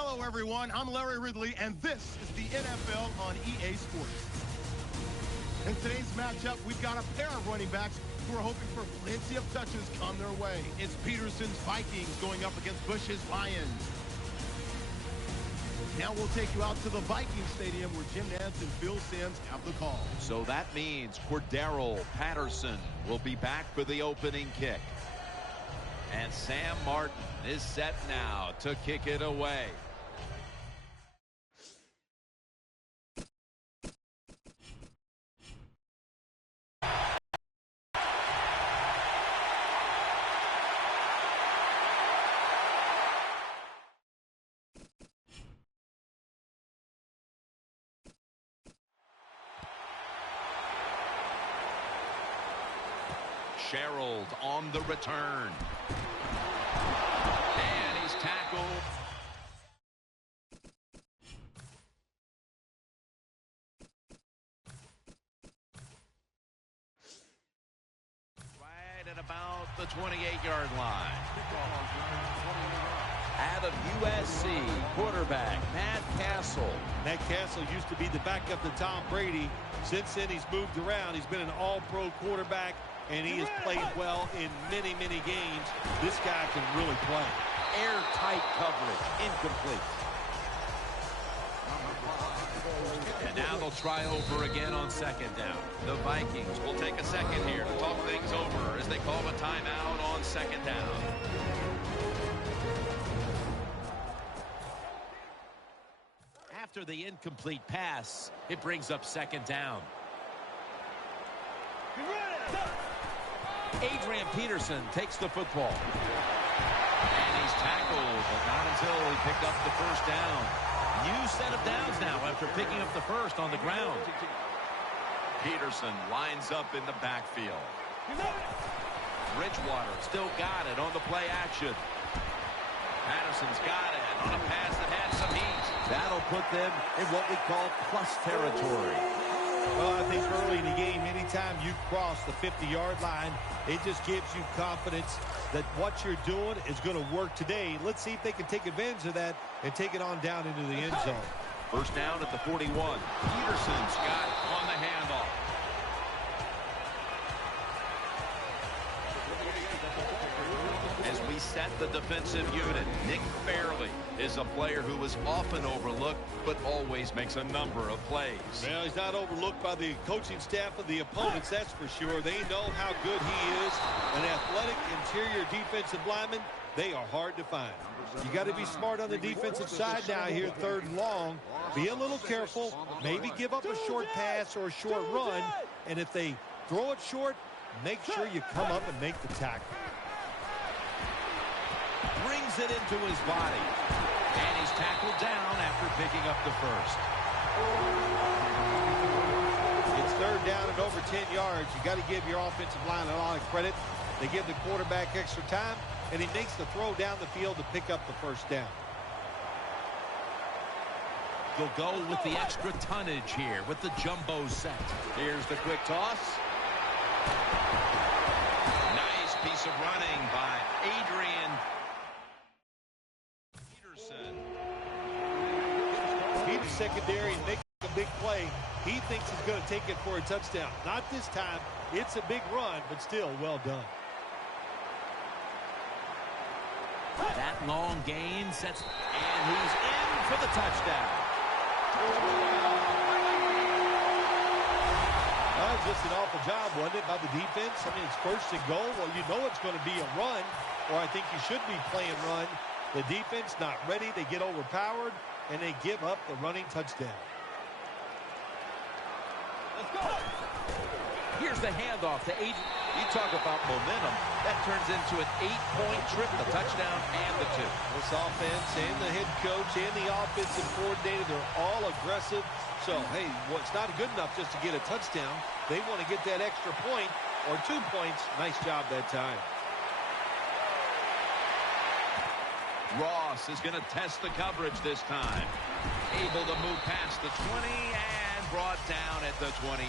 Hello, everyone. I'm Larry Ridley, and this is the NFL on EA Sports. In today's matchup, we've got a pair of running backs who are hoping for plenty of touches come their way. It's Peterson's Vikings going up against Bush's Lions. Now we'll take you out to the Viking Stadium where Jim Nantz and Phil Simms have the call. So that means Cordero Patterson will be back for the opening kick. And Sam Martin is set now to kick it away. Sherald on the return. And he's tackled. Right at about the 28-yard line. Out of USC, quarterback Matt Castle. Matt Castle used to be the backup to Tom Brady. Since then, he's moved around. He's been an all-pro quarterback, and he has played well in many, many games. This guy can really play. Airtight coverage, incomplete. And now they'll try over again on second down. The Vikings will take a second here to talk things over as they call a timeout on second down. After the incomplete pass, it brings up second down. Adrian Peterson takes the football. And he's tackled, but not until he picked up the first down. New set of downs now after picking up the first on the ground. Peterson lines up in the backfield. Bridgewater still got it on the play action. Patterson's got it on a pass that had some heat. That'll put them in what we call plus territory. Well, I think early in the game, anytime you cross the 50-yard line, it just gives you confidence that what you're doing is going to work today. Let's see if they can take advantage of that and take it on down into the end zone. First down at the 41. Peterson's got it on the handoff. As we set the defensive unit, Nick Fairley is a player who is often overlooked, but always makes a number of plays. Well, he's not overlooked by the coaching staff of the opponents, that's for sure. They know how good he is. An athletic interior defensive lineman, they are hard to find. You got to be smart on the defensive side now here, third and long. Be a little careful. Maybe give up a short pass or a short run. And if they throw it short, make sure you come up and make the tackle. Brings it into his body. And he's tackled down after picking up the first. It's third down and over 10 yards. You got to give your offensive line a lot of credit. They give the quarterback extra time, and he makes the throw down the field to pick up the first down. They'll go with the extra tonnage here with the jumbo set. Here's the quick toss. Nice piece of running by Adrian Peterson. He's the secondary and making a big play. He thinks he's going to take it for a touchdown. Not this time. It's a big run, but still well done. That long gain sets, and he's in for the touchdown. That was just an awful job, wasn't it, by the defense? I mean, it's first and goal. Well, you know it's going to be a run, or I think you should be playing run. The defense not ready. They get overpowered, and they give up the running touchdown. Let's go. Here's the handoff to Adrian. You talk about momentum. That turns into an 8-point trip, the touchdown and the two. This offense and the head coach and the offensive coordinator, they're all aggressive. So, hey, well, it's not good enough just to get a touchdown. They want to get that extra point or 2 points. Nice job that time. Ross is going to test the coverage this time. Able to move past the 20 and brought down at the 23.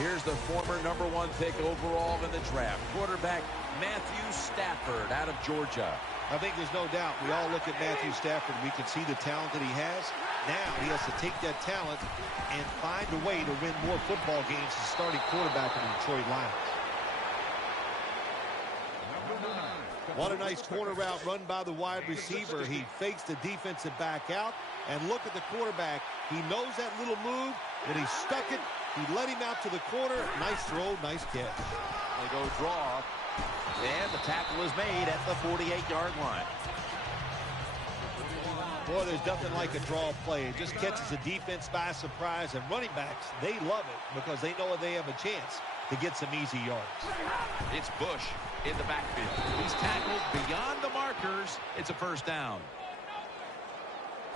Here's the former #1 pick overall in the draft, quarterback Matthew Stafford out of Georgia. I think there's no doubt. We all look at Matthew Stafford. We can see the talent that he has. Now he has to take that talent and find a way to win more football games as starting quarterback in the Detroit Lions. What a nice corner route run by the wide receiver. He fakes the defensive back out. And look at the quarterback. He knows that little move, and he stuck it. He led him out to the corner. Nice throw, nice catch. They go draw. And the tackle is made at the 48-yard line. Boy, there's nothing like a draw play. It just catches the defense by surprise. And running backs, they love it because they know they have a chance to get some easy yards. It's Bush in the backfield. He's tackled beyond the markers. It's a first down.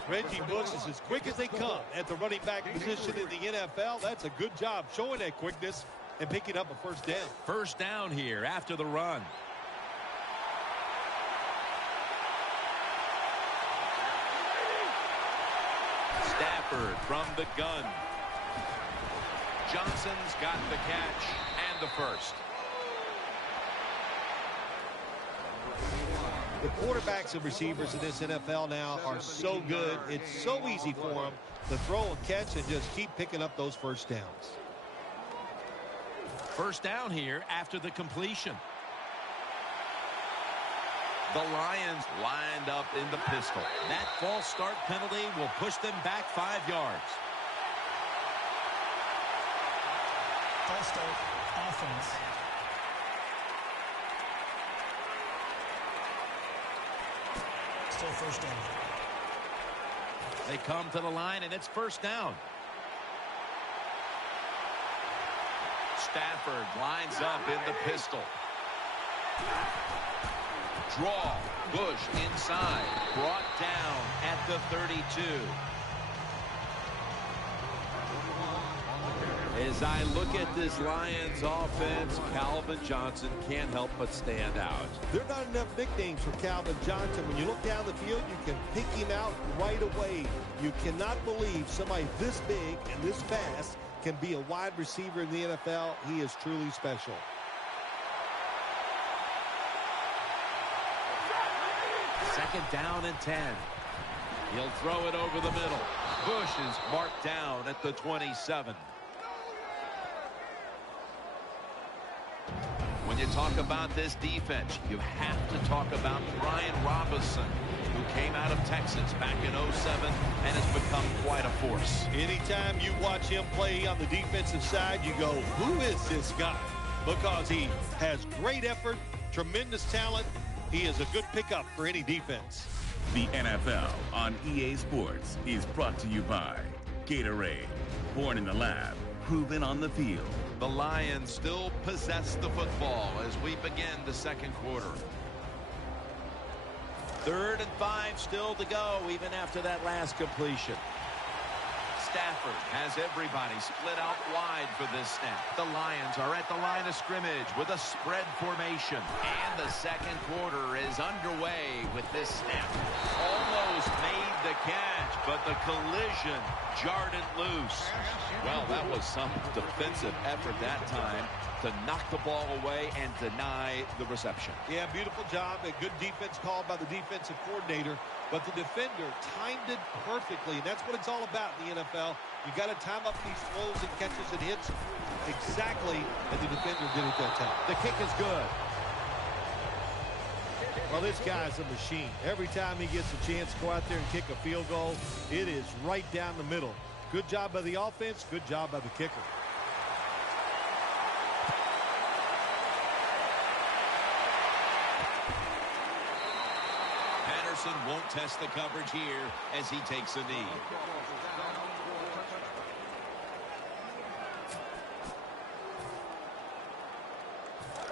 Reggie Bush is as quick as they come at the running back position in the NFL. That's a good job showing that quickness and picking up a first down. First down here after the run. Stafford from the gun. Johnson's got the catch and the first. The quarterbacks and receivers in this NFL now are so good. It's so easy for them to throw and catch and just keep picking up those first downs. First down here after the completion. The Lions lined up in the pistol. That false start penalty will push them back 5 yards. False start, offense. Still first down. They come to the line, and it's first down. Stafford lines up in the pistol. Draw. Bush inside. Brought down at the 32. As I look at this Lions offense, Calvin Johnson can't help but stand out. There are not enough nicknames for Calvin Johnson. When you look down the field, you can pick him out right away. You cannot believe somebody this big and this fast can be a wide receiver in the NFL. He is truly special. Second down and 10. He'll throw it over the middle. Bush is marked down at the 27. When you talk about this defense, you have to talk about Brian Robinson, who came out of Texas back in 07 and has become quite a force. Anytime you watch him play on the defensive side, you go, who is this guy? Because he has great effort, tremendous talent. He is a good pickup for any defense. The NFL on EA Sports is brought to you by Gatorade. Born in the lab, proven on the field. The Lions still possess the football as we begin the second quarter. 3rd and 5 still to go, even after that last completion. Stafford has everybody split out wide for this snap. The Lions are at the line of scrimmage with a spread formation. And the second quarter is underway with this snap. Almost made the catch, but the collision jarred it loose. Well, that was some defensive effort that time to knock the ball away and deny the reception. Yeah, beautiful job. A good defense called by the defensive coordinator. But the defender timed it perfectly, and that's what it's all about in the NFL. You got to time up these throws and catches and hits exactly as the defender did at that time. The kick is good. Well, this guy's a machine. Every time he gets a chance to go out there and kick a field goal, it is right down the middle. Good job by the offense, good job by the kicker. Won't test the coverage here as he takes a knee.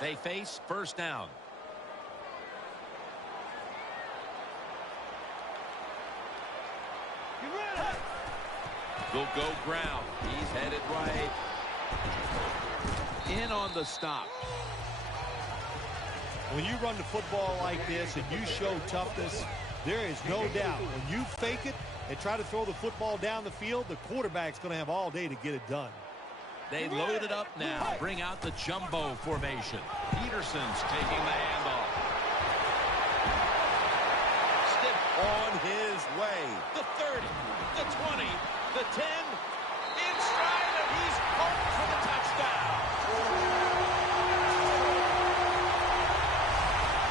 They face first down. They'll go ground. He's headed right. In on the stop. When you run the football like this and you show toughness, there is no doubt when you fake it and try to throw the football down the field, the quarterback's going to have all day to get it done. They load it up now. Bring out the jumbo formation. Peterson's taking the handoff. Stiff on his way. The 30, the 20, the 10. In stride, and he's home for the touchdown.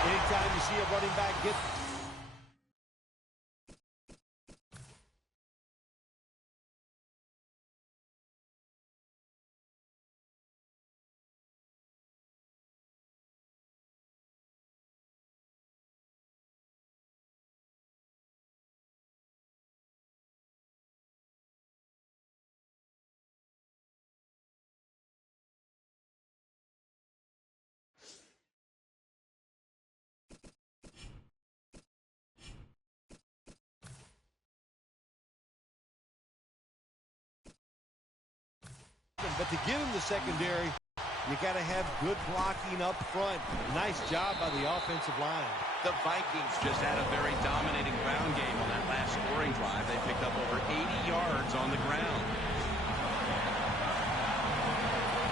Anytime you see a running back get... But to get him the secondary, you got to have good blocking up front. Nice job by the offensive line. The Vikings just had a very dominating ground game on that last scoring drive. They picked up over 80 yards on the ground.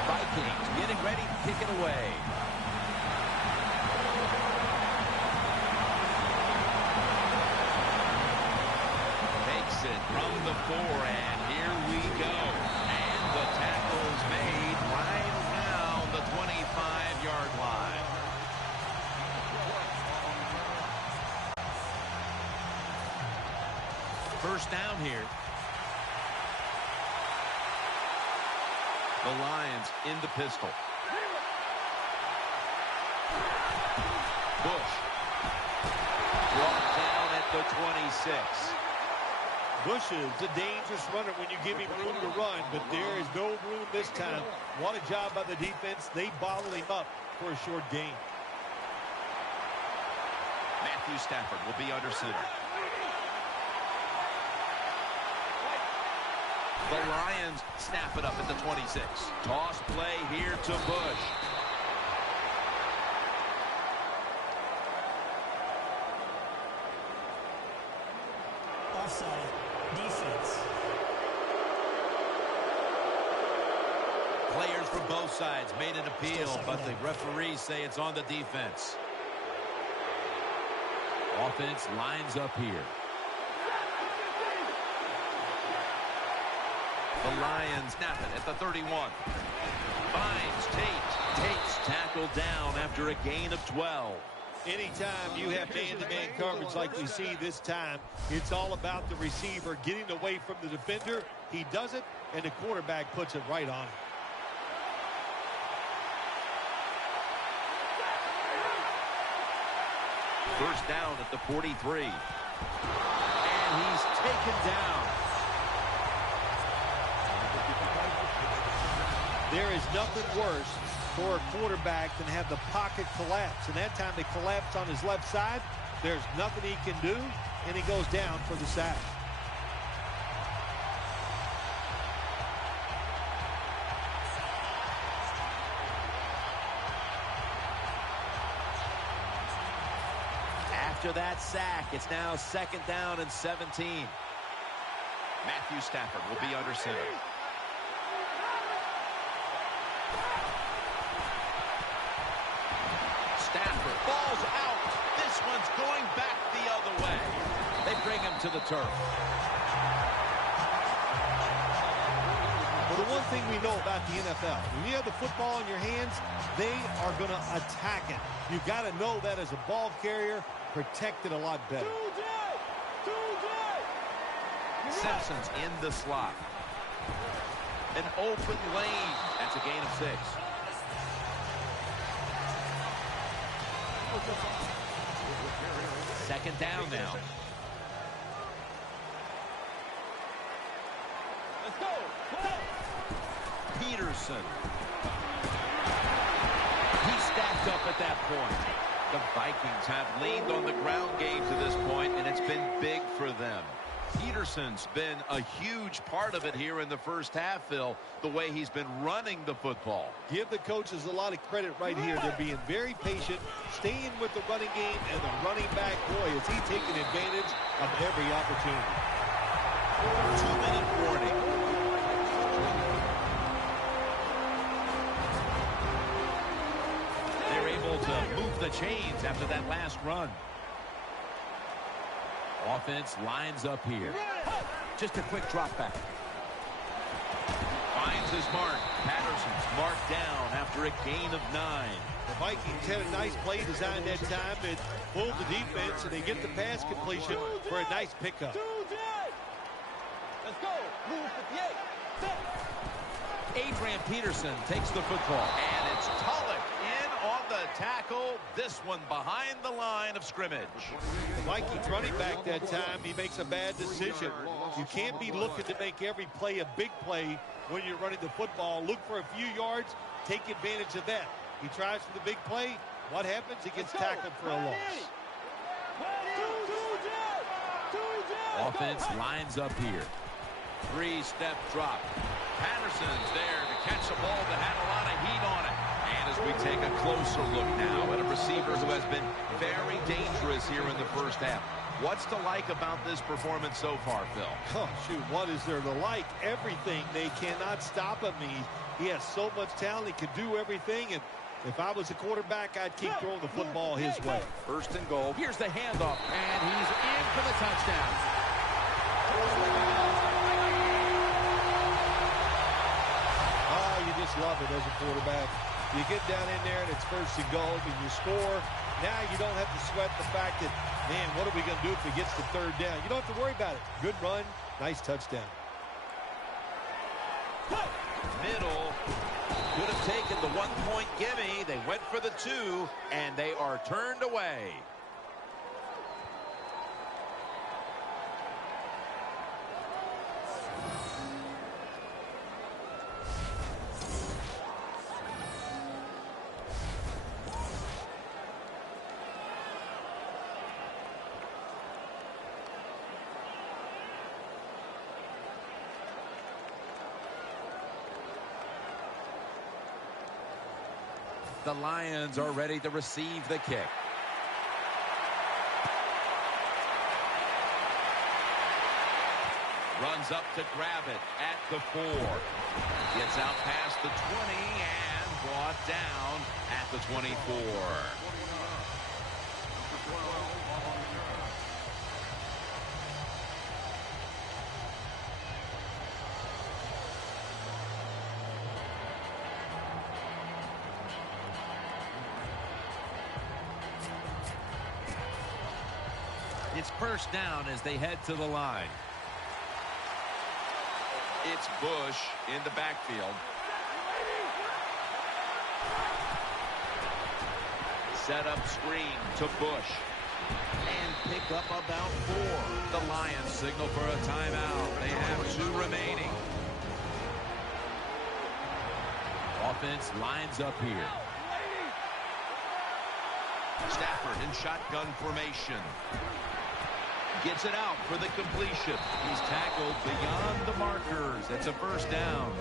Vikings getting ready to kick it away. Takes it from the 4, and here we go. The tackle's made right around the 25-yard line. First down here. The Lions in the pistol. Bush. Brought down at the 26. Bush is a dangerous runner when you give him room to run, but there is no room this time. What a job by the defense. They bottle him up for a short gain. Matthew Stafford will be under center. The Lions snap it up at the 26. Toss play here to Bush. Offside. Defense. Players from both sides made an appeal, but the referees say it's on the defense. Offense lines up here. The Lions snap it at the 31. Finds Tate. Tate's tackled down after a gain of 12. Anytime you have man-to-man coverage like we see this time, it's all about the receiver getting away from the defender. He does it, and the quarterback puts it right on him. First down at the 43. And he's taken down. There is nothing worse for a quarterback than have the pocket collapse. And that time they collapsed on his left side. There's nothing he can do, and he goes down for the sack. After that sack, it's now second down and 17. Matthew Stafford will be under center. Stafford falls out. This one's going back the other way. They bring him to the turf. Well, the one thing we know about the NFL, when you have the football in your hands, they are going to attack it. You got to know that as a ball carrier, protect it a lot better. Simpson's in the slot. An open lane. That's a gain of 6. Second down now. Let's go. Peterson. He stacked up at that point. The Vikings have leaned on the ground game to this point, and it's been big for them. Peterson's been a huge part of it here in the first half, Phil, the way he's been running the football. Give the coaches a lot of credit right here. They're being very patient, staying with the running game, and the running back, boy, is he taking advantage of every opportunity. 2-minute warning. the chains after that last run. Offense lines up here. Just a quick drop back. Finds his mark. Patterson's marked down after a gain of 9. The Vikings had a nice play design that time. It pulled the defense, and they get the pass completion for a nice pickup. Let's go. Move 58. Adrian Peterson takes the football. And it's Tulloch in on the tackle. This one behind the line of scrimmage. The Vikings running back that time, he makes a bad decision. You can't be looking to make every play a big play when you're running the football. Look for a few yards. Take advantage of that. He tries for the big play. What happens? He gets tackled for a loss. Offense lines up here. 3-step drop. Patterson's there to catch the ball that had a lot of heat on it. And as we take a closer look now at a receiver who has been very dangerous here in the first half. What's to like about this performance so far, Phil? Oh, shoot, what is there to like? Everything. They cannot stop him. He has so much talent. He can do everything. And if I was a quarterback, I'd keep throwing the football his way. First and goal. Here's the handoff. And he's in for the touchdown. Oh, you just love it as a quarterback. You get down in there and it's first and goal and you score. Now you don't have to sweat the fact that, man, what are we going to do if it gets to third down? You don't have to worry about it. Good run, nice touchdown. Middle. Could have taken the 1-point gimme. They went for the 2, and they are turned away. The Lions are ready to receive the kick. Runs up to grab it at the 4. Gets out past the 20 and brought down at the 24. It's first down as they head to the line. It's Bush in the backfield. Set up screen to Bush. And pick up about 4. The Lions signal for a timeout. They have 2 remaining. Offense lines up here. Stafford in shotgun formation. Gets it out for the completion. He's tackled beyond the markers. It's a first down.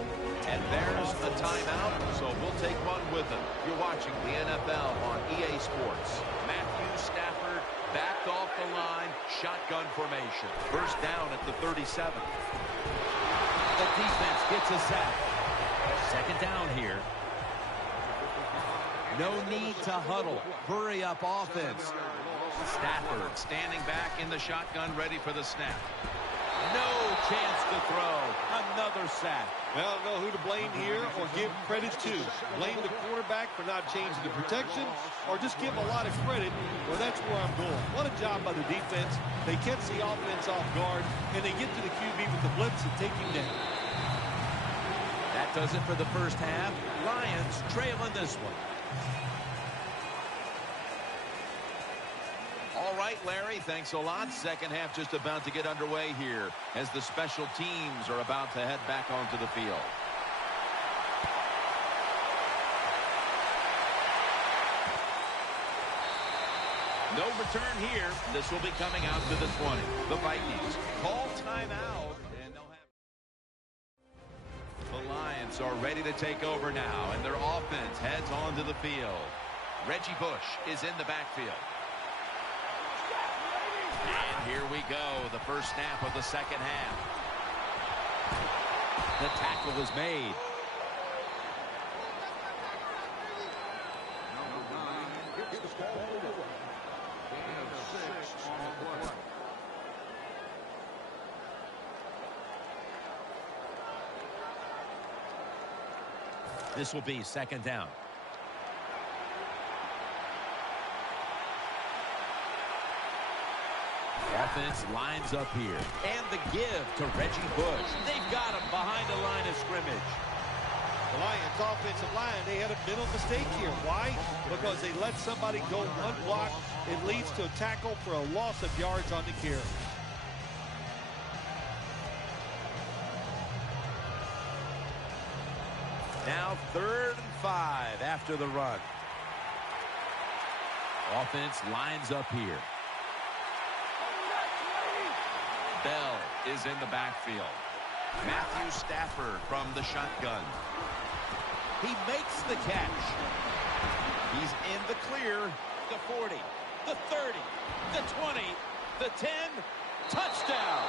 And there's a timeout, so we'll take one with him. You're watching the NFL on EA Sports. Matthew Stafford backed off the line, shotgun formation. First down at the 37. The defense gets a sack. Second down here. No need to huddle. Hurry up offense. Stafford standing back in the shotgun, ready for the snap. No chance to throw. Another sack. Well, I don't know who to blame here or give credit to. Blame the quarterback for not changing the protection, or just give him a lot of credit. Well, that's where I'm going. What a job by the defense. They catch the offense off guard, and they get to the QB with the blitz and take him down. That does it for the first half. Lions trailing this one. All right, Larry, thanks a lot. Second half just about to get underway here as the special teams are about to head back onto the field. No return here. This will be coming out to the 20. The Vikings call timeout. And they'll have... The Lions are ready to take over now, and their offense heads onto the field. Reggie Bush is in the backfield. And here we go, the first snap of the second half. The tackle was made. This will be second down. Offense lines up here. And the give to Reggie Bush. They've got him behind the line of scrimmage. The Lions offensive line, they had a mental mistake here. Why? Because they let somebody go one block. It leads to a tackle for a loss of yards on the carry. Now 3rd and 5 after the run. Offense lines up here. Bell is in the backfield. Matthew Stafford from the shotgun. He makes the catch. He's in the clear. The 40, the 30, the 20, the 10. Touchdown.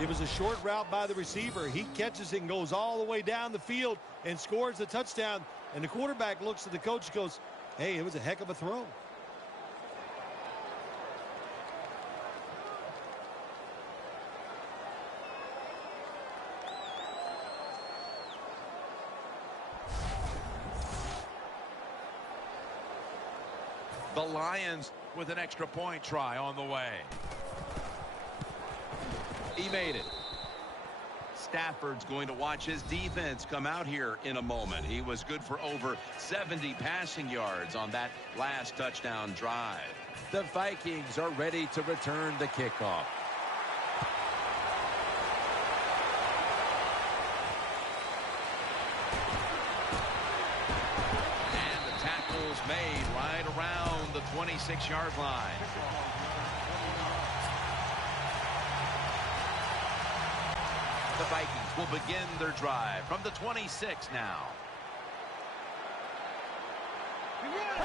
It was a short route by the receiver. He catches it and goes all the way down the field and scores the touchdown. And the quarterback looks at the coach and goes, hey, it was a heck of a throw. The Lions with an extra point try on the way. He made it. Stafford's going to watch his defense come out here in a moment. He was good for over 70 passing yards on that last touchdown drive. The Vikings are ready to return the kickoff. And the tackle's made right around the 26-yard line. The Vikings will begin their drive from the 26 now.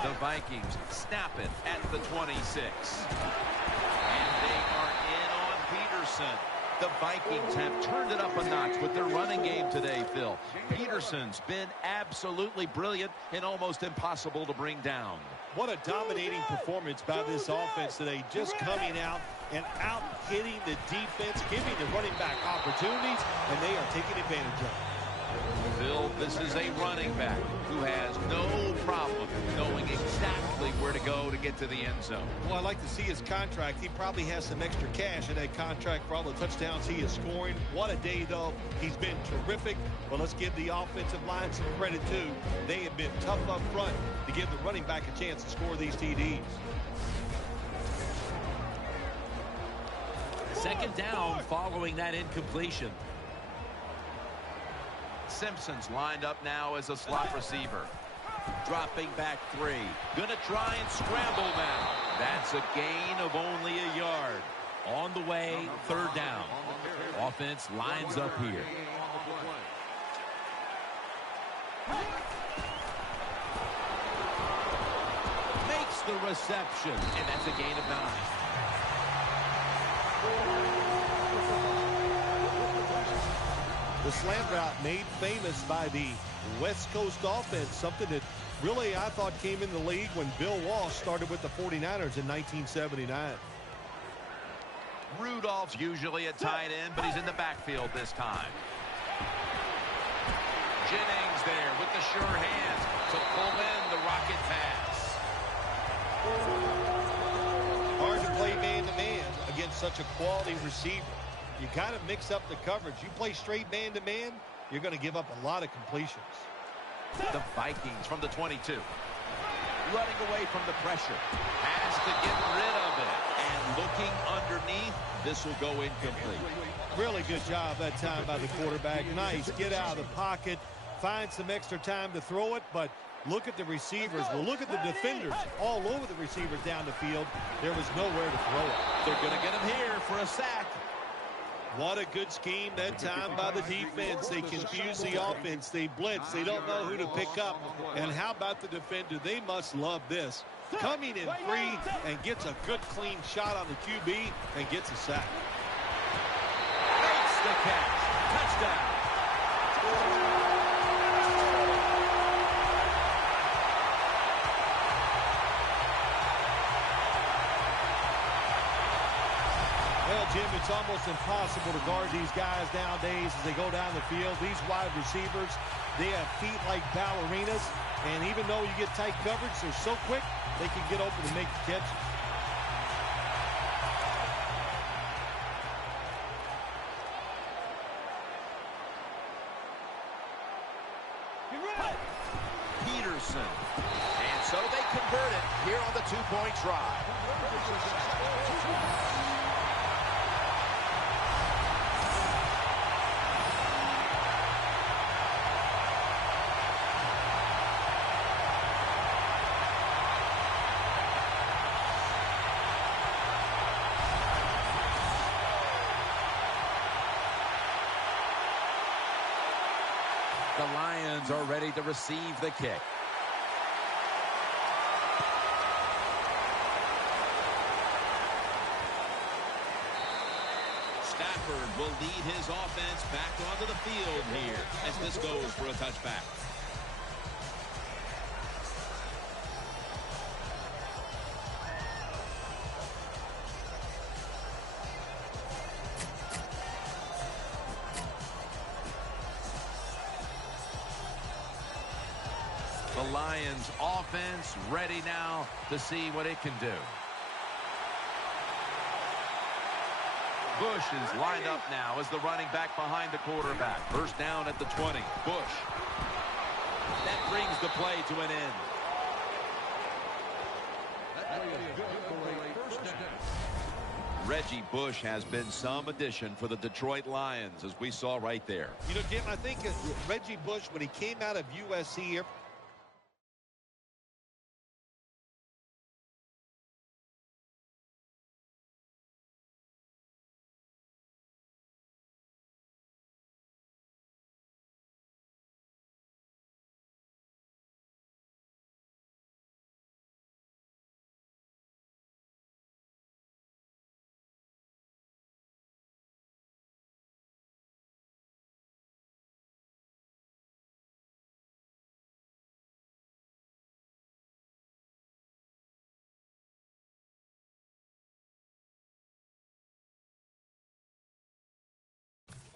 The Vikings snap it at the 26. And they are in on Peterson. The Vikings have turned it up a notch with their running game today, Phil. Peterson's been absolutely brilliant and almost impossible to bring down. What a dominating performance by this offense today. Just coming out and out-hitting the defense, giving the running back opportunities, and they are taking advantage of it. Phil, this is a running back who has no problem knowing exactly where to go to get to the end zone. Well, I'd like to see his contract. He probably has some extra cash in that contract for all the touchdowns he is scoring. What a day, though. He's been terrific. Well, let's give the offensive line some credit, too. They have been tough up front to give the running back a chance to score these TDs. Second down following that incompletion. Simpson's lined up now as a slot receiver. Dropping back 3. Gonna try and scramble now. That's a gain of only a yard. On the way, 3rd down. Offense lines up here. Makes the reception, and that's a gain of 9. The slant route made famous by the West Coast offense, something that really I thought came in the league when Bill Walsh started with the 49ers in 1979. Rudolph's usually a tight end, but he's in the backfield this time. Jennings there with the sure hands to pull in the rocket pass. Hard to play man-to-man against such a quality receiver. You got to mix up the coverage. You play straight man-to-man, you're going to give up a lot of completions. The Vikings from the 22. Running away from the pressure. Has to get rid of it. And looking underneath, this will go incomplete. Really good job that time by the quarterback. Nice. Get out of the pocket. Find some extra time to throw it, but look at the receivers. Well, look at the defenders all over the receivers down the field. There was nowhere to throw it. They're going to get him here for a sack. What a good scheme that time by the defense. They confuse the offense. They blitz. They don't know who to pick up. And how about the defender? They must love this. Coming in free and gets a good clean shot on the QB and gets a sack. Makes the catch. it's almost impossible to guard these guys nowadays as they go down the field. These wide receivers, they have feet like ballerinas, and even though you get tight coverage, they're so quick, they can get open and make the catches. Peterson. And so they convert it here on the two-point try. The Lions are ready to receive the kick. Stafford will lead his offense back onto the field here as this goes for a touchback. The Lions offense ready now to see what it can do. Bush is lined up now as the running back behind the quarterback. First down at the 20. Bush. That brings the play to an end. Reggie Bush has been some addition for the Detroit Lions, as we saw right there. You know, Jim, I think Reggie Bush, when he came out of USC,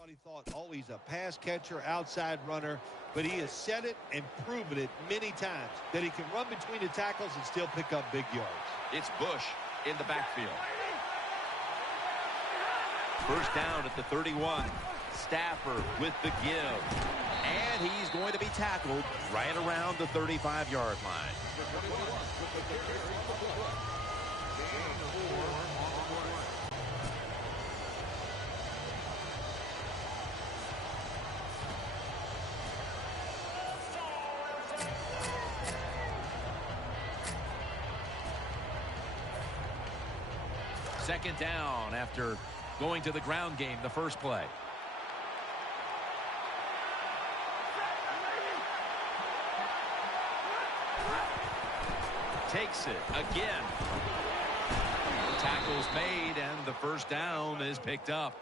he thought always a pass catcher, outside runner, but he has said it and proven it many times that he can run between the tackles and still pick up big yards. It's Bush in the backfield. First down at the 31. Stafford with the give. And he's going to be tackled right around the 35-yard line. Second down after going to the ground game the first play. Takes it again. The tackle's made and the first down is picked up.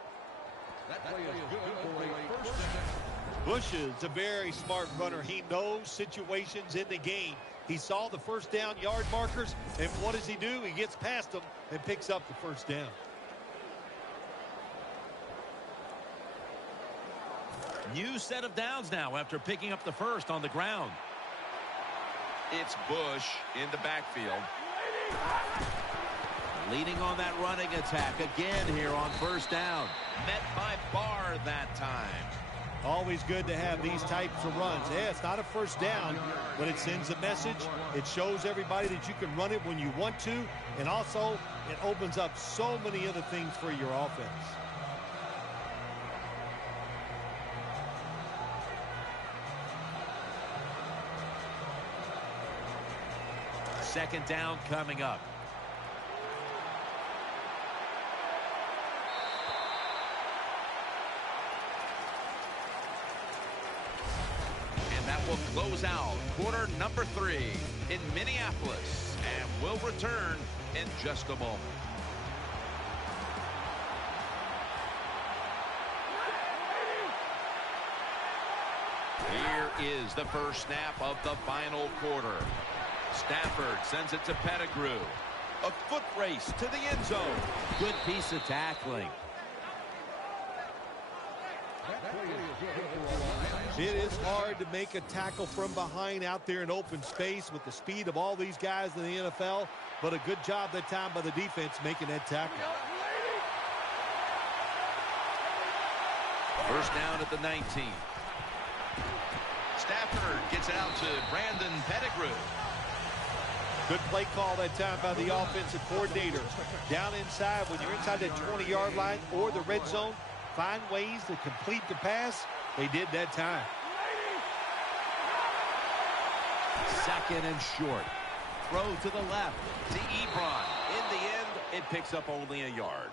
Bush is a very smart runner. He knows situations in the game. He saw the first down yard markers, and what does he do? He gets past them and picks up the first down. New set of downs now after picking up the first on the ground. It's Bush in the backfield. Leading on that running attack again here on first down. Met by Barr that time. Always good to have these types of runs. Yeah, it's not a first down, but it sends a message. It shows everybody that you can run it when you want to, and also it opens up so many other things for your offense. Second down coming up. Will close out quarter number 3 in Minneapolis, and will return in just a moment. Here is the first snap of the final quarter. Stafford sends it to Pettigrew. A foot race to the end zone. Good piece of tackling. It is hard to make a tackle from behind out there in open space with the speed of all these guys in the NFL, but a good job that time by the defense making that tackle. First down at the 19. Stafford gets it out to Brandon Pettigrew. Good play call that time by the offensive coordinator. Down inside, when you're inside that 20-yard line or the red zone, find ways to complete the pass. They did that time. Second and short. Throw to the left to Ebron. In the end, it picks up only a yard.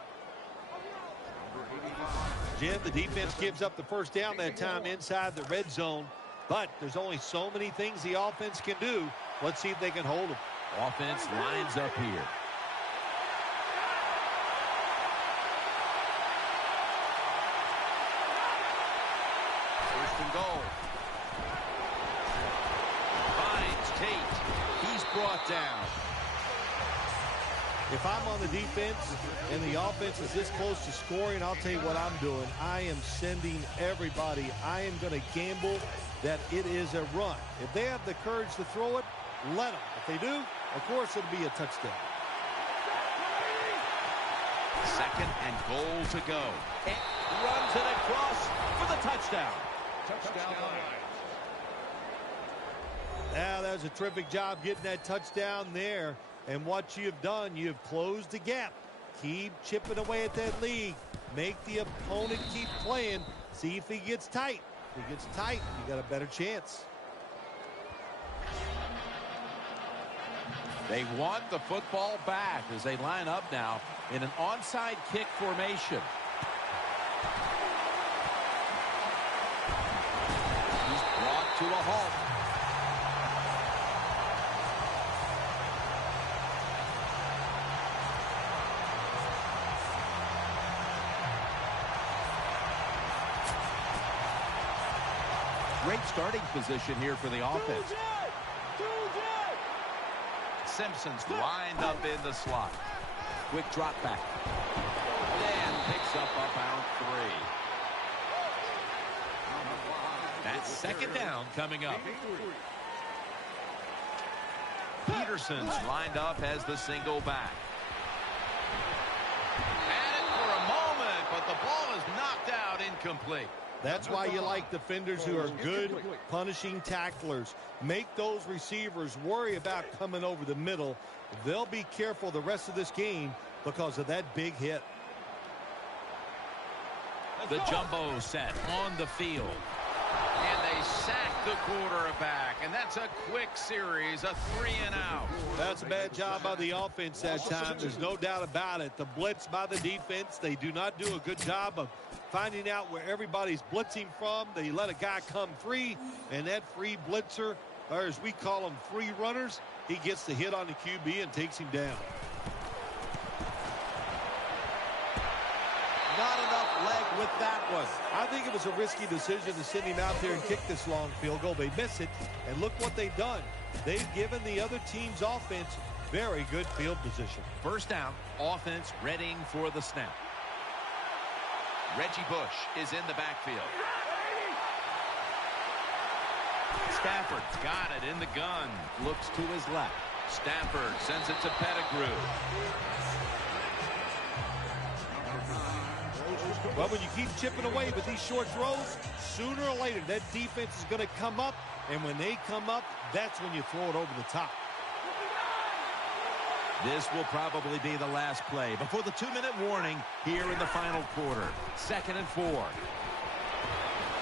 Jim, the defense gives up the first down that time inside the red zone, but there's only so many things the offense can do. Let's see if they can hold them. Offense lines up here. First and goal. Finds Tate. He's brought down. If I'm on the defense and the offense is this close to scoring, I'll tell you what I'm doing. I am sending everybody. I am going to gamble that it is a run. If they have the courage to throw it, let them. If they do, of course it'll be a touchdown. Second and goal to go. And runs it across for the touchdown. Touchdown. Now, that was a terrific job getting that touchdown there. And what you've done, you've closed the gap. Keep chipping away at that lead. Make the opponent keep playing. See if he gets tight. If he gets tight, you got a better chance. They want the football back as they line up now in an onside kick formation. He's brought to a halt. Great starting position here for the offense. Simpson's lined up in the slot. Quick drop back. Then picks up about 3. That's second down coming up. Peterson's lined up as the single back. Had it for a moment, but the ball is knocked out incomplete. That's why you like defenders who are good punishing tacklers. Make those receivers worry about coming over the middle. They'll be careful the rest of this game because of that big hit. The jumbo set on the field. And they sack the quarterback. And that's a quick series, a 3 and out. That's a bad job by the offense that time. There's no doubt about it. The blitz by the defense, they do not do a good job of finding out where everybody's blitzing from. They let a guy come free, and that free blitzer, or as we call them, free runners, he gets the hit on the QB and takes him down. Not enough leg with that one. I think it was a risky decision to send him out there and kick this long field goal. They miss it, and look what they've done. They've given the other team's offense very good field position. First down, offense readying for the snap. Reggie Bush is in the backfield. Stafford's got it in the gun. Looks to his left. Stafford sends it to Pettigrew. Well, when you keep chipping away with these short throws, sooner or later that defense is going to come up, and when they come up, that's when you throw it over the top. This will probably be the last play before the 2-minute warning here in the final quarter. 2nd and 4.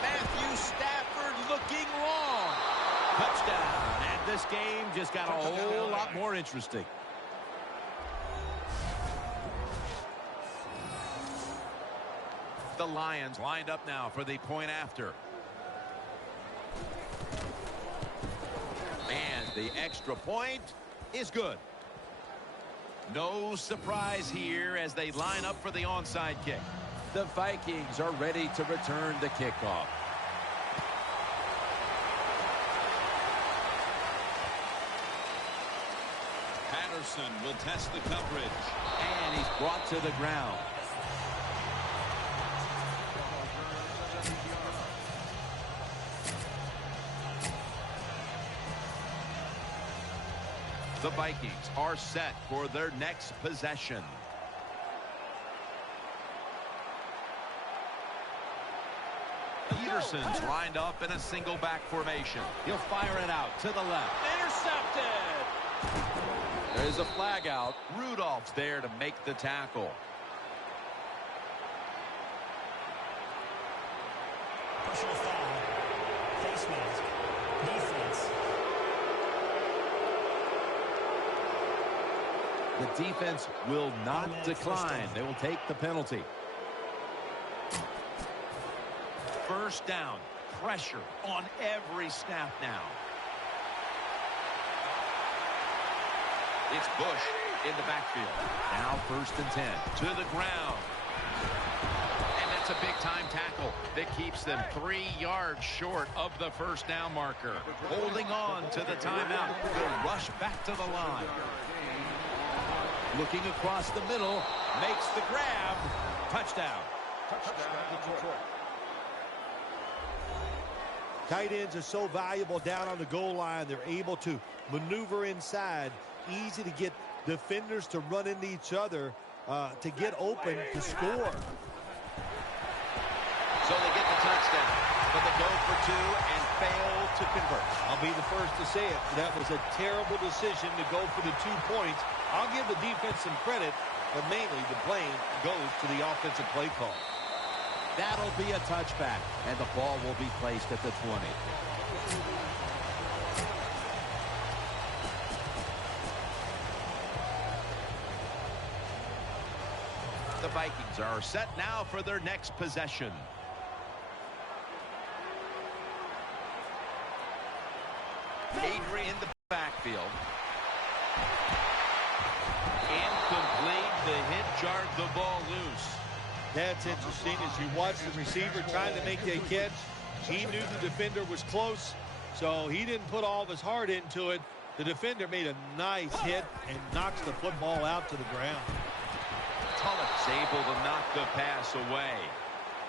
Matthew Stafford looking long. Touchdown. And this game just got a whole lot more interesting. The Lions lined up now for the point after. And the extra point is good. No surprise here as they line up for the onside kick. The Vikings are ready to return the kickoff. Patterson will test the coverage. And he's brought to the ground. The Vikings are set for their next possession. Peterson's lined up in a single back formation. He'll fire it out to the left. Intercepted! There's a flag out. Rudolph's there to make the tackle. Personal foul. Face mask. Defense. The defense will not decline. They will take the penalty. First down. Pressure on every snap now. It's Bush in the backfield. Now 1st and 10. To the ground. And that's a big-time tackle that keeps them 3 yards short of the first down marker. Holding on to the timeout. They'll rush back to the line. Looking across the middle. Makes the grab. Touchdown. Detroit. Tight ends are so valuable down on the goal line. They're able to maneuver inside. Easy to get defenders to run into each other to get open to score. So they get the touchdown, but they go for 2 and fail to convert. I'll be the first to say it. That was a terrible decision to go for the 2 points. I'll give the defense some credit, but mainly the blame goes to the offensive play call. That'll be a touchback, and the ball will be placed at the 20. The Vikings are set now for their next possession. Adrian in the backfield. Incomplete. The hit jarred the ball loose. That's interesting. As you watch the receiver trying to make that catch, he knew the defender was close, so he didn't put all of his heart into it. The defender made a nice hit and knocks the football out to the ground. Tulloch's able to knock the pass away.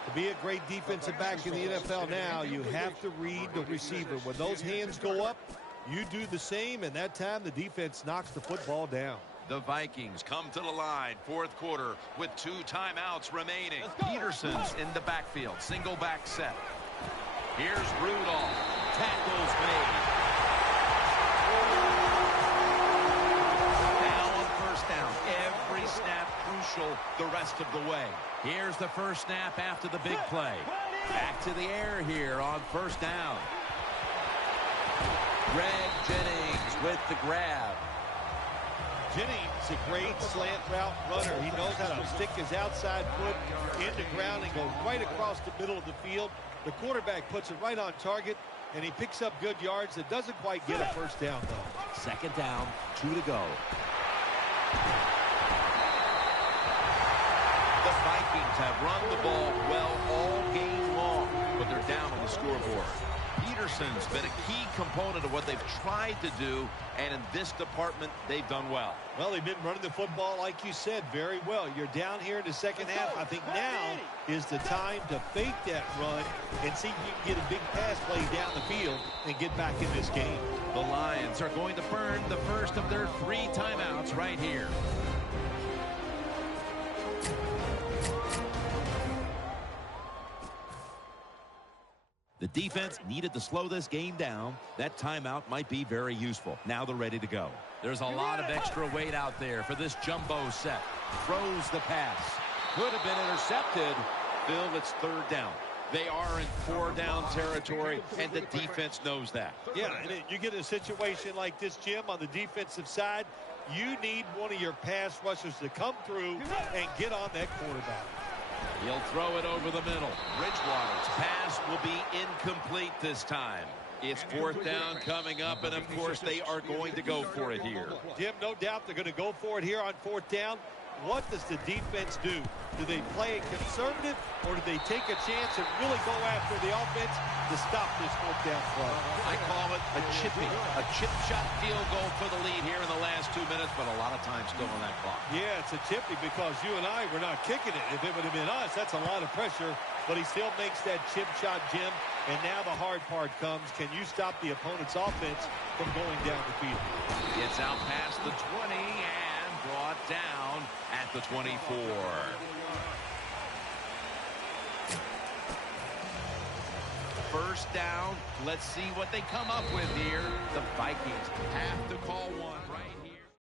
To be a great defensive back in the NFL now, you have to read the receiver. When those hands go up, you do the same, and that time the defense knocks the football down. The Vikings come to the line, 4th quarter, with 2 timeouts remaining. Peterson's in the backfield, single back set. Here's Rudolph. Tackles made. Now on 1st down. Every snap crucial the rest of the way. Here's the first snap after the big play. Back to the air here on 1st down. Greg Jennings with the grab. Jennings, a great slant route runner. He knows how to stick his outside foot in the ground and go right across the middle of the field. The quarterback puts it right on target, and he picks up good yards. It doesn't quite get a first down, though. 2nd down, 2 to go. The Vikings have run the ball well all game long, but they're down on the scoreboard. Peterson's been a key component of what they've tried to do, and in this department, they've done well. Well, they've been running the football, like you said, very well. You're down here in the 2nd half. I think now is the time to fake that run and see if you can get a big pass play down the field and get back in this game. The Lions are going to burn the first of their 3 timeouts right here. The defense needed to slow this game down. That timeout might be very useful. Now they're ready to go. There's a lot of extra weight out there for this jumbo set. Throws the pass. Could have been intercepted. Phil, it's 3rd down. They are in 4-down territory, and the defense knows that. Yeah, and you get a situation like this, Jim, on the defensive side, you need one of your pass rushers to come through and get on that quarterback. He'll throw it over the middle. Bridgewater's pass will be incomplete this time. It's 4th down coming up, and of course they are going to go for it here. Jim, no doubt they're going to go for it here on 4th down. what does the defense do? Do they play it conservative, or do they take a chance and really go after the offense to stop this fourth down play? I call it a chip shot field goal for the lead here in the last 2 minutes, but a lot of time still on that clock. Yeah, it's a chippy because you and I were not kicking it. If it would have been us, that's a lot of pressure, but he still makes that chip shot, Jim. And now the hard part comes. Can you stop the opponent's offense from going down the field? Gets out past the 20 and brought down at the 24. First down. Let's see what they come up with here. The Vikings have to call one right here.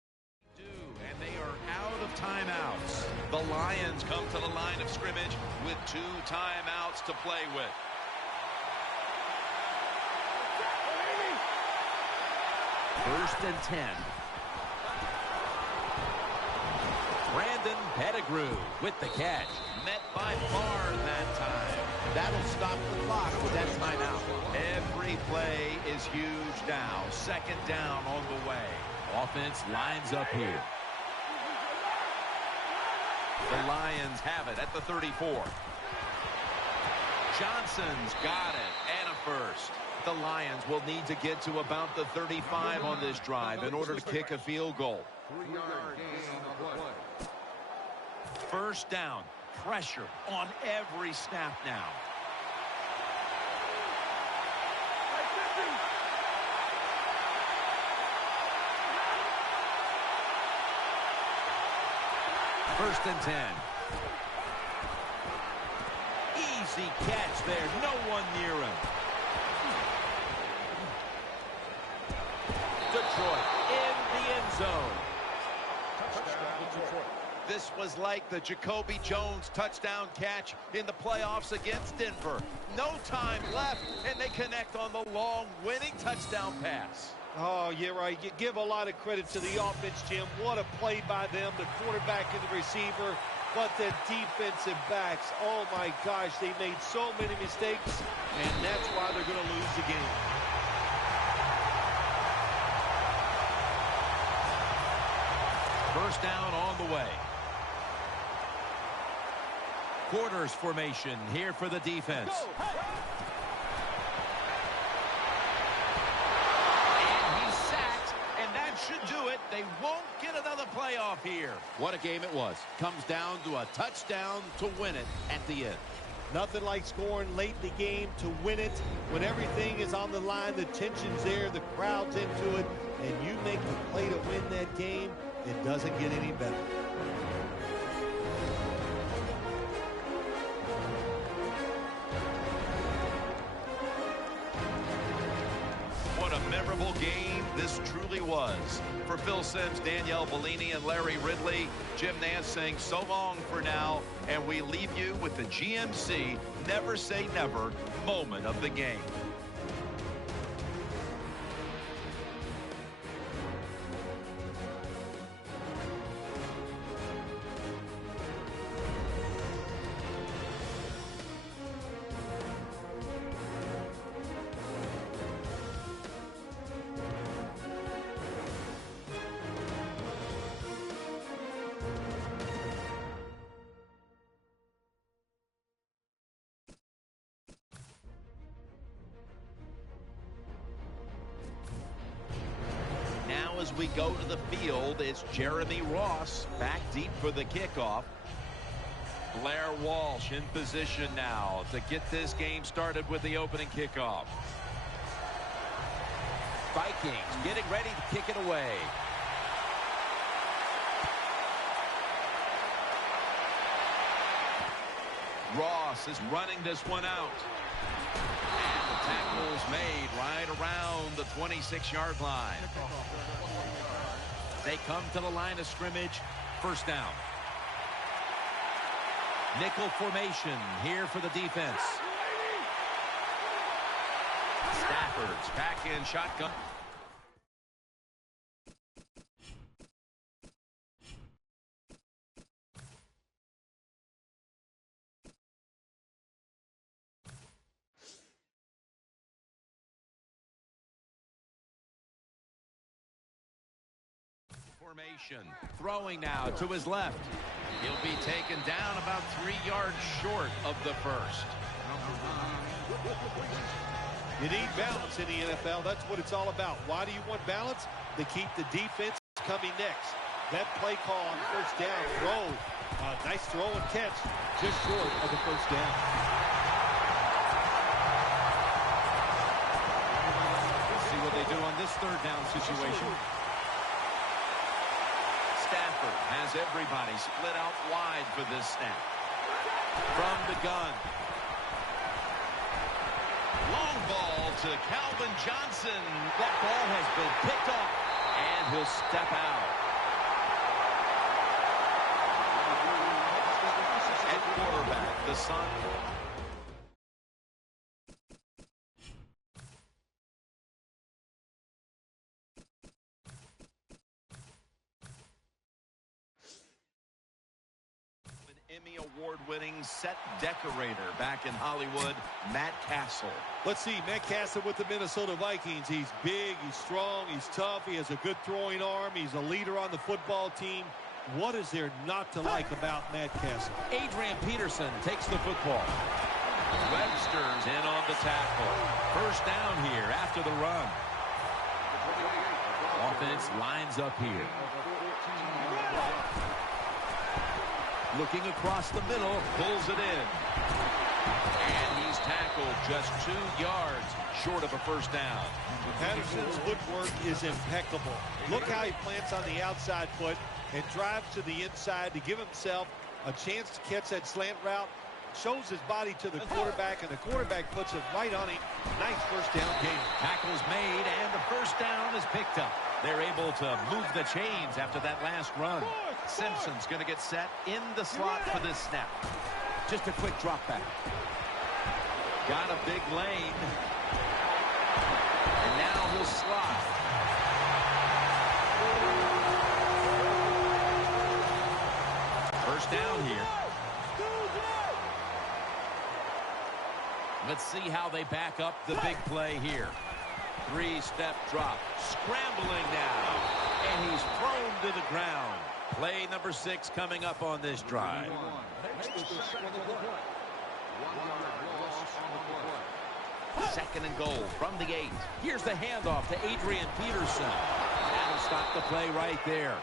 And they are out of timeouts. The Lions come to the line of scrimmage with 2 timeouts to play with. First and 10. Brandon Pettigrew with the catch. Met by Barr that time. That'll stop the clock with that timeout. Every play is huge now. Second down on the way. Offense lines up here. The Lions have it at the 34. Johnson's got it, and a first. The Lions will need to get to about the 35 on this drive in order to kick a field goal. 3-yard gain on the play. First down. Pressure on every snap now. First and 10. Easy catch there. No one near him. Detroit in the end zone. This was like the Jacoby Jones touchdown catch in the playoffs against Denver. No time left, and they connect on the long winning touchdown pass. Oh, yeah, right. You give a lot of credit to the offense, Jim. What a play by them, the quarterback and the receiver. But the defensive backs, oh, my gosh, they made so many mistakes, and that's why they're going to lose the game. First down on the way. Quarters formation here for the defense. And he's sacked, and that should do it. They won't get another playoff here. What a game it was. Comes down to a touchdown to win it at the end. Nothing like scoring late in the game to win it. When everything is on the line, the tension's there, the crowd's into it, and you make the play to win that game, it doesn't get any better. What a memorable game this truly was. For Phil Simms, Danielle Bellini, and Larry Ridley, Jim Nance saying so long for now, and we leave you with the GMC Never Say Never moment of the game. As we go to the field, it's Jeremy Ross back deep for the kickoff. Blair Walsh in position now to get this game started with the opening kickoff. Vikings getting ready to kick it away. Ross is running this one out. And the tackle's made right around the 26-yard line. They come to the line of scrimmage. First down. Nickel formation here for the defense. Stafford's back in shotgun. formation. Throwing now to his left. He'll be taken down about 3 yards short of the first. You need balance in the NFL. That's what it's all about. Why do you want balance? To keep the defense coming next. That play call on first down, throw. Nice throw and catch, just short of the first down. Let's see what they do on this third down situation. Stafford has everybody split out wide for this snap. From the gun. Long ball to Calvin Johnson. That ball has been picked off, and he'll step out. At quarterback, the Sun. Emmy award-winning set decorator back in Hollywood, Matt Castle. Let's see, Matt Castle with the Minnesota Vikings. He's big, he's strong, he's tough, he has a good throwing arm, he's a leader on the football team. What is there not to like about Matt Castle? Adrian Peterson takes the football. Webster's in on the tackle. First down here after the run. Offense lines up here. Looking across the middle, pulls it in. And he's tackled just 2 yards short of a first down. Patterson's footwork is impeccable. Look how he plants on the outside foot and drives to the inside to give himself a chance to catch that slant route. Shows his body to the quarterback, and the quarterback puts it right on him. Nice first down game. Tackle's made, and the first down is picked up. They're able to move the chains after that last run. Simpson's going to get set in the slot for this snap. Just a quick drop back. Got a big lane. And now he'll slide. First down here. Let's see how they back up the big play here. 3-step drop. Scrambling now. And he's thrown to the ground. Play number 6 coming up on this drive. Second and goal from the 8. Here's the handoff to Adrian Peterson. That'll stop the play right there.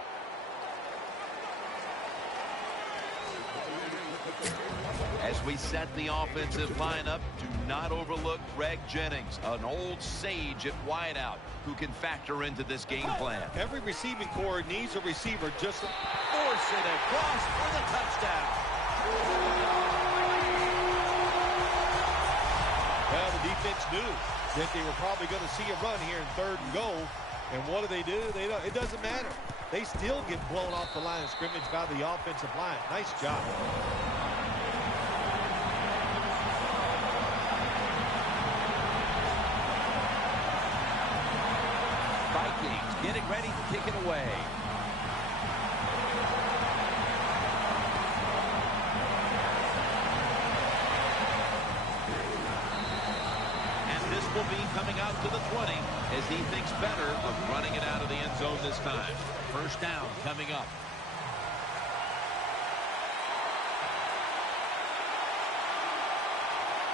As we set the offensive lineup, do not overlook Greg Jennings, an old sage at wideout who can factor into this game plan. Every receiving corps needs a receiver just to force it across for the touchdown. Well, the defense knew that they were probably going to see a run here in third and goal. And what do? It doesn't matter. They still get blown off the line of scrimmage by the offensive line. Nice job. Vikings getting ready to kick it away. And this will be coming out to the 20 as he thinks better of running it out of the end zone this time. First down coming up.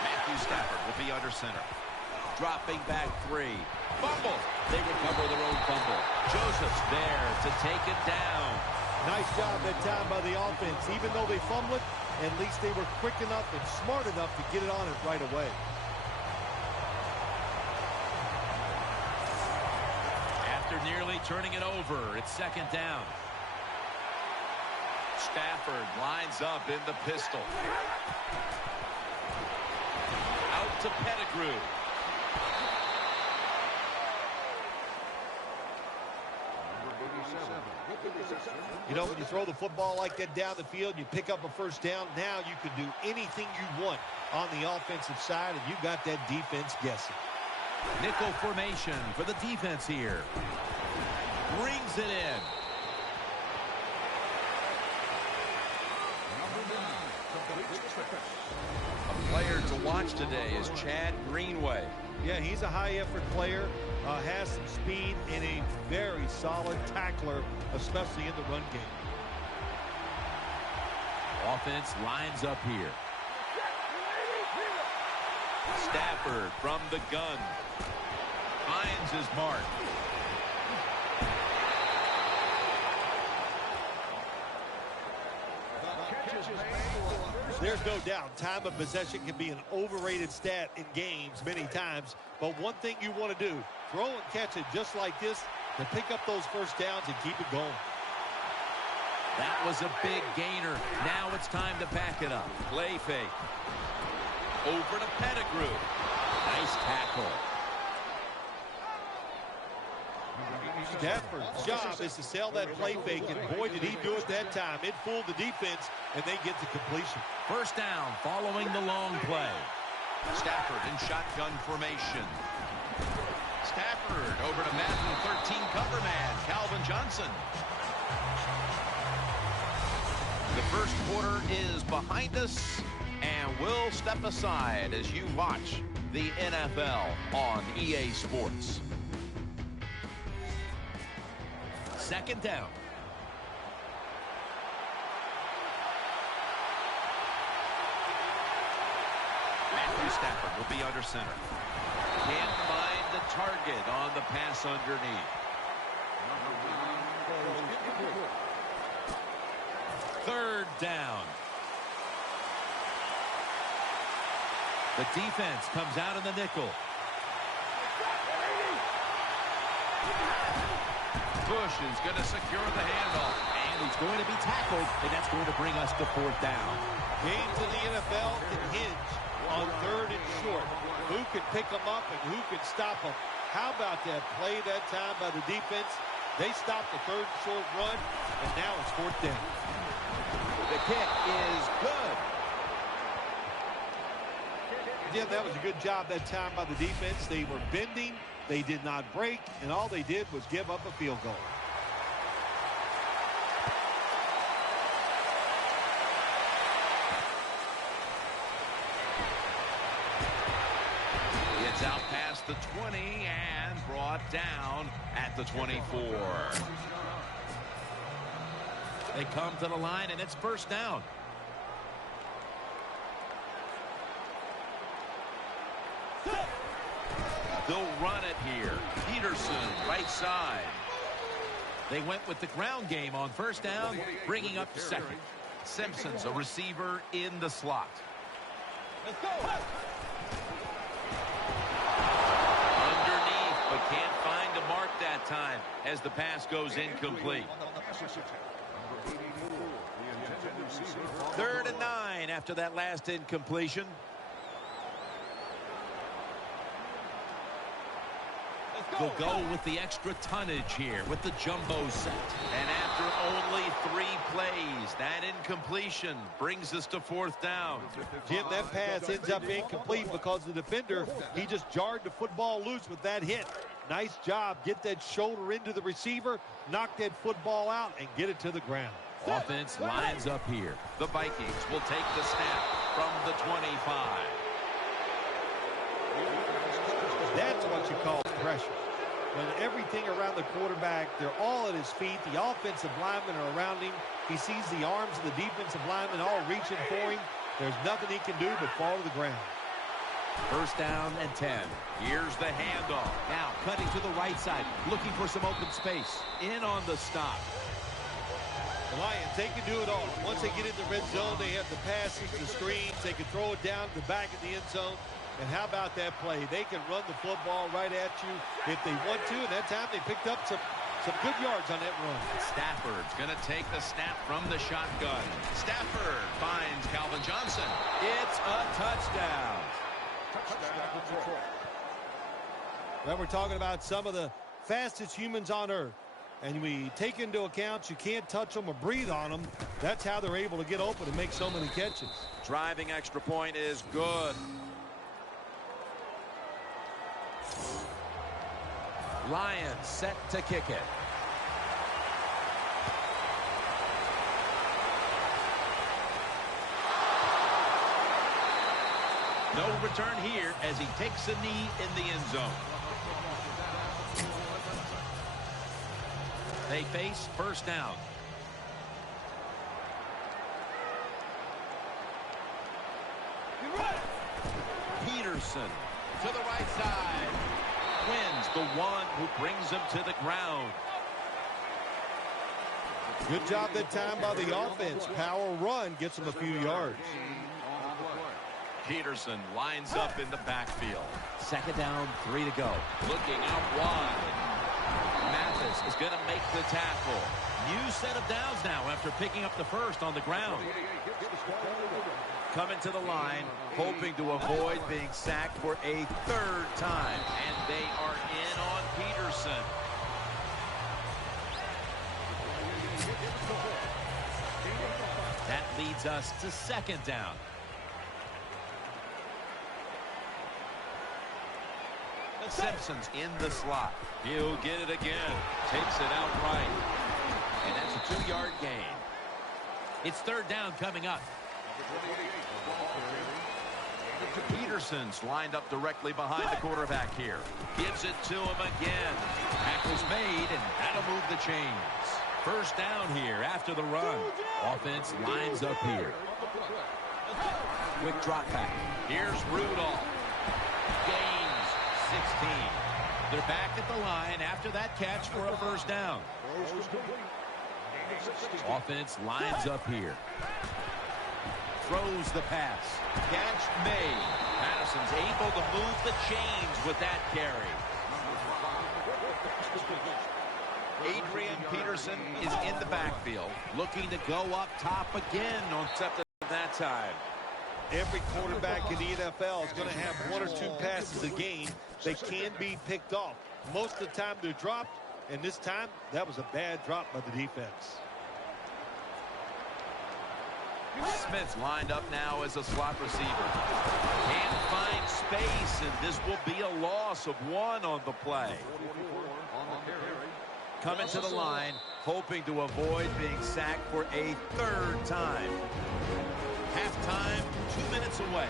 Matthew Stafford will be under center. Dropping back 3. Fumble. They recover their own fumble. Joseph's there to take it down. Nice job that time by the offense. Even though they fumbled it, at least they were quick enough and smart enough to get it on it right away. After nearly turning it over, it's second down. Stafford lines up in the pistol. Out to Pettigrew. You know, when you throw the football like that down the field, you pick up a first down, now you can do anything you want on the offensive side, and you got that defense guessing. Nickel formation for the defense here. Brings it in. A player to watch today is Chad Greenway. Yeah, he's a high-effort player, has some speed, and a very solid tackler, especially in the run game. Offense lines up here. Stafford from the gun. Finds his mark. There's no doubt time of possession can be an overrated stat in games many times, but one thing you want to do, throw and catch it just like this to pick up those first downs and keep it going. That was a big gainer. Now it's time to back it up. Play fake. Over to Pettigrew. Nice tackle. Stafford's job is to sell that play fake, and boy, did he do it that time. It fooled the defense, and they get the completion. First down following the long play. Stafford in shotgun formation. Stafford over to Madden 13 cover man, Calvin Johnson. The first quarter is behind us, and we'll step aside as you watch the NFL on EA Sports. Second down. Matthew Stafford will be under center. Can't find the target on the pass underneath. Third down. The defense comes out in the nickel. Bush is going to secure the handoff. And he's going to be tackled, and that's going to bring us to fourth down. Games in the NFL can hinge on third and short. Who can pick them up and who can stop them? How about that play that time by the defense? They stopped the third and short run, and now it's fourth down. The kick is good. Yeah, that was a good job that time by the defense. They were bending. They did not break, and all they did was give up a field goal. It's out past the 20 and brought down at the 24. They come to the line, and it's first down. They'll run it here. Peterson, right side. They went with the ground game on first down, bringing up second. Simpson's a receiver in the slot. Underneath, but can't find a mark that time as the pass goes incomplete. 3rd and 9 after that last incompletion. They'll go with the extra tonnage here with the jumbo set. And after only 3 plays, that incompletion brings us to fourth down. Jim, that pass ends up incomplete because the defender, he just jarred the football loose with that hit. Nice job. Get that shoulder into the receiver, knock that football out, and get it to the ground. Offense lines up here. The Vikings will take the snap from the 25. That's what you call pressure. When everything around the quarterback, they're all at his feet. The offensive linemen are around him. He sees the arms of the defensive linemen all reaching for him. There's nothing he can do but fall to the ground. First down and 10. Here's the handoff. Now cutting to the right side, looking for some open space. In on the stop. The Lions, they can do it all. Once they get in the red zone, they have the passes, the screens. They can throw it down to the back of the end zone. And how about that play? They can run the football right at you if they want to. And that time they picked up some good yards on that run. Stafford's going to take the snap from the shotgun. Stafford finds Calvin Johnson. It's a touchdown. Well, we're talking about some of the fastest humans on earth. And we take into account you can't touch them or breathe on them. That's how they're able to get open and make so many catches. Driving extra point is good. Lions set to kick it. No return here as he takes a knee in the end zone. They face first down. Peterson to the right side. Wins the one who brings him to the ground. Good job that time by the offense. Power run gets him a few yards. Peterson lines up in the backfield. Second down, 3 to go. Looking out wide. Mathis is going to make the tackle. New set of downs now after picking up the first on the ground. Coming to the line, hoping to avoid being sacked for a third time. And they are in on Peterson. That leads us to second down. Simpson's in the slot. He'll get it again. Takes it outright. And that's a 2-yard gain. It's third down coming up. Peterson's lined up directly behind the quarterback here. Gives it to him again. Tackle's made, and that'll move the chains. First down here after the run. Offense lines up here. Quick drop back. Here's Rudolph. Gains 16. They're back at the line after that catch for a first down. Offense lines up here. Throws the pass. Catch made. Madison's able to move the chains with that carry. Adrian Peterson is in the backfield, looking to go up top again on something that time. Every quarterback in the NFL is going to have 1 or 2 passes a game that can be picked off. Most of the time they're dropped, and this time that was a bad drop by the defense. Smith's lined up now as a slot receiver. Can't find space, and this will be a loss of 1 on the play. Coming to the line, hoping to avoid being sacked for a third time. Halftime, 2 minutes away.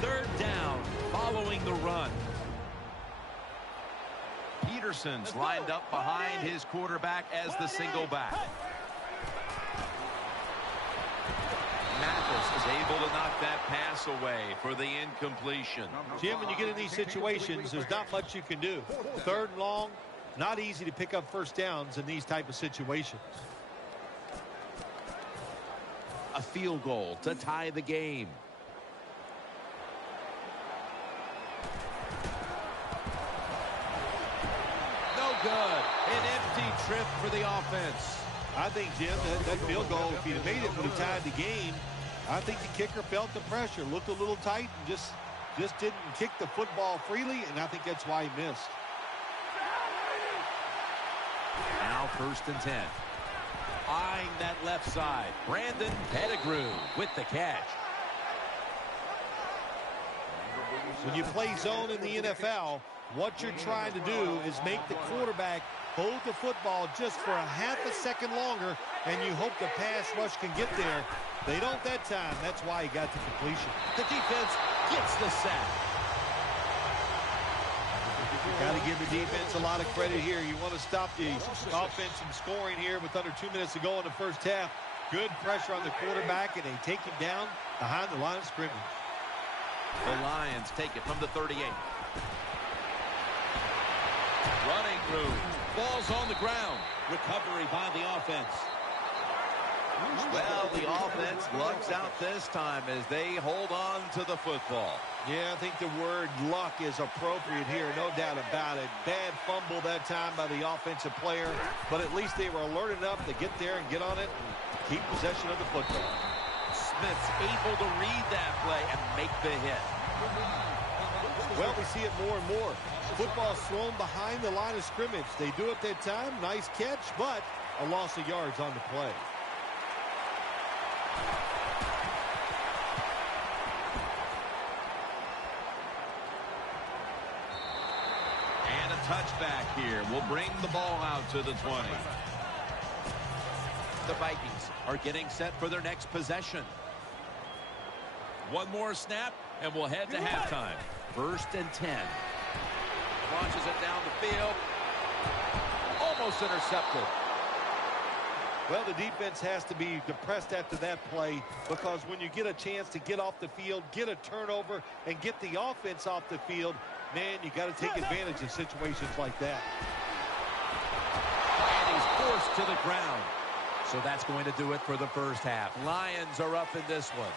Third down, following the run. Peterson's lined up behind his quarterback as the single back. Mathis is able to knock that pass away for the incompletion. Jim, when you get in these situations, there's not much you can do. Third and long, not easy to pick up first downs in these type of situations. A field goal to tie the game. No good. An empty trip for the offense. I think, Jim, that field goal, if he'd have made it, would have tied the game. I think the kicker felt the pressure, looked a little tight, and just didn't kick the football freely, and I think that's why he missed. Now first and 10. Eyeing that left side. Brandon Pettigrew with the catch. When you play zone in the NFL, what you're trying to do is make the quarterback hold the football just for a half a second longer, and you hope the pass rush can get there. They don't that time. That's why he got to completion. The defense gets the sack. Got to give the defense a lot of credit here. You want to stop the offense from scoring here with under 2 minutes to go in the first half. Good pressure on the quarterback, and they take him down behind the line of scrimmage. The Lions take it from the 38. Running room. Ball's on the ground. Recovery by the offense. Well, the offense lugs out this time as they hold on to the football. Yeah, I think the word luck is appropriate here, no doubt about it. Bad fumble that time by the offensive player, but at least they were alert enough to get there and get on it and keep possession of the football. Smith's able to read that play and make the hit. Well, we see it more and more. Football's thrown behind the line of scrimmage. They do it that time. Nice catch, but a loss of yards on the play. And a touchback here will bring the ball out to the 20. The Vikings are getting set for their next possession. One more snap, and we'll head to halftime. 1st and 10. Launches it down the field. Almost intercepted. Well, the defense has to be depressed after that play, because when you get a chance to get off the field, get a turnover, and get the offense off the field, man, you got to take advantage of situations like that. And he's forced to the ground. So that's going to do it for the first half. Lions are up in this one.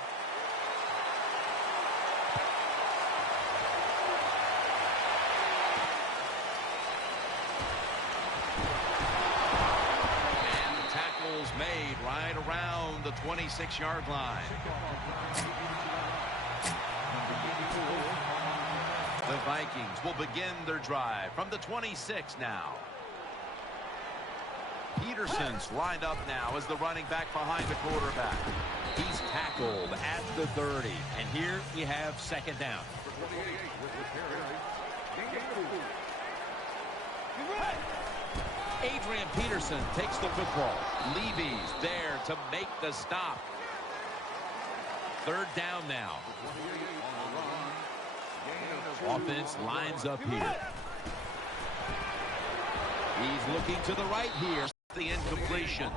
Made right around the 26-yard line. The Vikings will begin their drive from the 26 now. Peterson's lined up now as the running back behind the quarterback. He's tackled at the 30, and here we have 2nd down. Adrian Peterson takes the football. Levy's there to make the stop. 3rd down now. Offense lines up here. He's looking to the right here. The incompletion.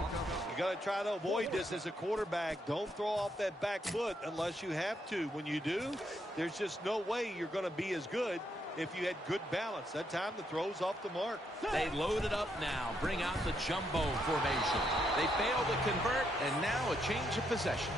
You got to try to avoid this as a quarterback. Don't throw off that back foot unless you have to. When you do, there's just no way you're going to be as good if you had good balance. That time the throw's off the mark. They load it up now. Bring out the jumbo formation. They fail to convert, and now a change of possession.